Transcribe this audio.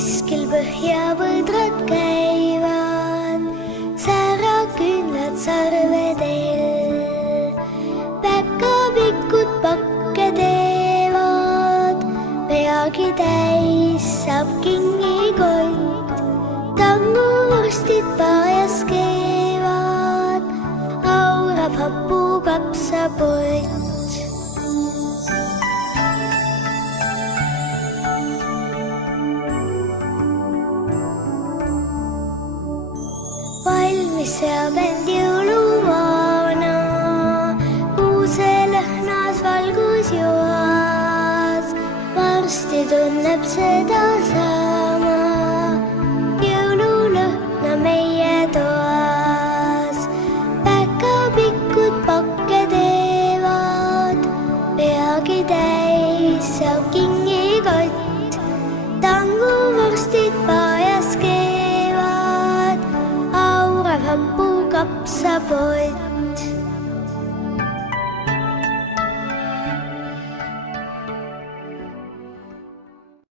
kuskil põhjavõdrad käivad, säraküünlad sarvedel. Päkapikud pakke teevad, peagi täis saab kingikott. Tanguvorstid pajas keevad, aurab hapu kapsapott. Valmis seab end jõuluvaana, kuuselõhnas valgusjoas. Varsti tunneb seda sama, jõululõhna meie toas. Päkapikud pakke teevad, peagi täis saab kingikott. Tanguvorstid pajas keevad, aurab hapu kapsapott.